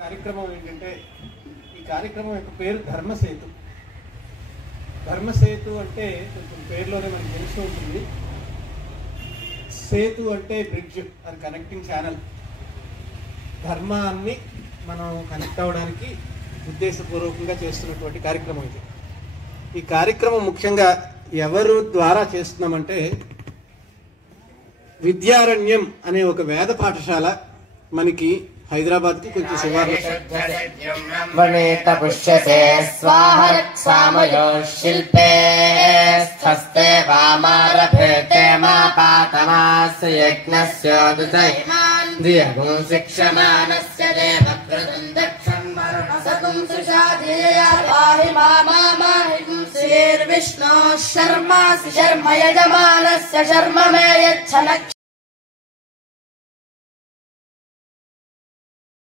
కార్యక్రమం ఏంటంటే ఈ కార్యక్రమం యొక్క పేరు ధర్మసేతు. ధర్మసేతు అంటే కొంచెం పేరులోనే మనకి తెలుస్తూ ఉంటుంది. సేతు అంటే బ్రిడ్జ్, అది కనెక్టింగ్ ఛానల్. ధర్మాన్ని మనం కనెక్ట్ అవ్వడానికి ఉద్దేశపూర్వకంగా చేస్తున్నటువంటి కార్యక్రమం ఇది. ఈ కార్యక్రమం ముఖ్యంగా ఎవరు ద్వారా చేస్తున్నామంటే విద్యారణ్యం అనే ఒక వేద పాఠశాల మనకి హైదరాబాద్ కి కొంచెం సుమారు పుష్యతే స్వాహరక్షామయో శిల్పే స్థస్తే వామారభేతే మాపాతమాస్య యజ్ఞస్యోదుతైమాన్ దియగుం శిక్షమానస్య దేవకృతం దక్షన్మరుణసతుం సుషాధేయ పాహి మామాహిం శ్రీర్విష్ణో శర్మాసి శర్మ యజమానస్య శర్మ మే యచ్చ